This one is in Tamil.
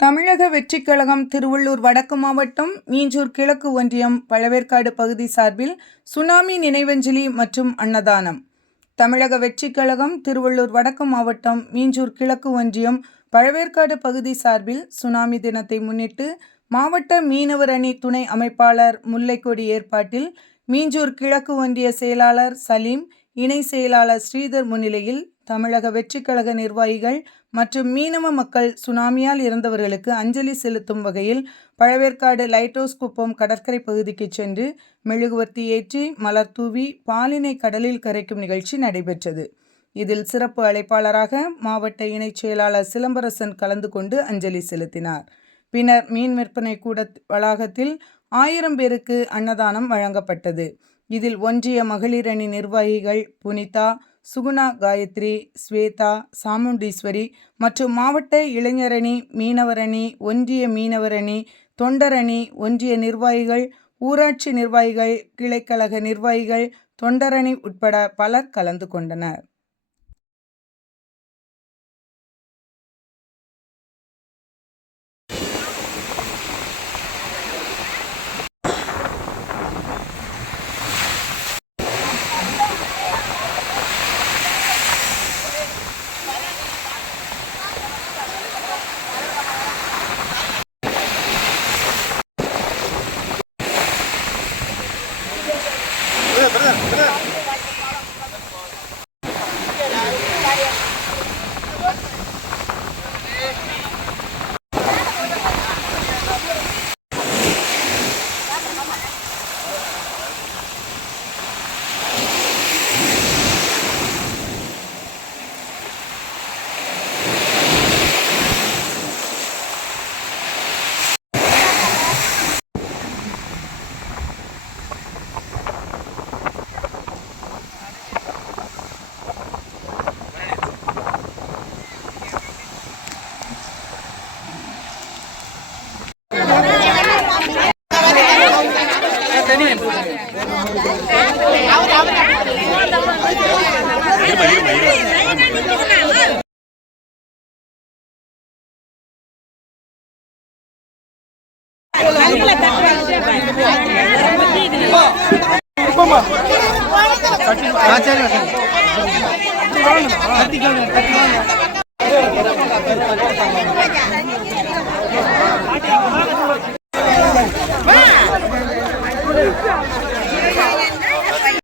தமிழக வெற்றிக் கழகம் திருவள்ளூர் வடக்கு மாவட்டம் மீஞ்சூர் கிழக்கு ஒன்றியம் பழவேற்காடு பகுதி சார்பில் சுனாமி நினைவஞ்சலி மற்றும் அன்னதானம். தமிழக வெற்றிக் கழகம் திருவள்ளூர் வடக்கு மாவட்டம் மீஞ்சூர் கிழக்கு ஒன்றியம் பழவேற்காடு பகுதி சார்பில் சுனாமி தினத்தை முன்னிட்டு மாவட்ட மீனவர் அணி துணை அமைப்பாளர் முல்லைக்கொடி ஏற்பாட்டில் மீஞ்சூர் கிழக்கு ஒன்றிய செயலாளர் சலீம் இணை செயலாளர் ஸ்ரீதர் முன்னிலையில் தமிழக வெற்றிக்கழக நிர்வாகிகள் மற்றும் மீனவ மக்கள் சுனாமியால் இறந்தவர்களுக்கு அஞ்சலி செலுத்தும் வகையில் பழவேற்காடு லைட் ஹவுஸ் குப்பம் கடற்கரை பகுதிக்கு சென்று மெழுகுவர்த்தி ஏற்றி மலர் தூவி பாலினை கடலில் கரைக்கும் நிகழ்ச்சி நடைபெற்றது. இதில் சிறப்பு அழைப்பாளராக மாவட்ட இணைச் செயலாளர் சிலம்பரசன் கலந்து கொண்டு அஞ்சலி செலுத்தினார். பின்னர் மீன் விற்பனை கூட வளாகத்தில் ஆயிரம் பேருக்கு அன்னதானம் வழங்கப்பட்டது. இதில் ஒன்றிய மகளிரணி நிர்வாகிகள் புனிதா சுகுணா காயத்ரி ஸ்வேதா சாமுண்டீஸ்வரி மற்றும் மாவட்ட இளைஞரணி மீனவரணி ஒன்றிய மீனவரணி தொண்டரணி ஒன்றிய நிர்வாகிகள் ஊராட்சி நிர்வாகிகள் கிளைக்கழக நிர்வாகிகள் தொண்டரணி உட்பட பலர் கலந்து கொண்டனர். Come on. கட்டிக்கலாம் கட்டிக்கலாம்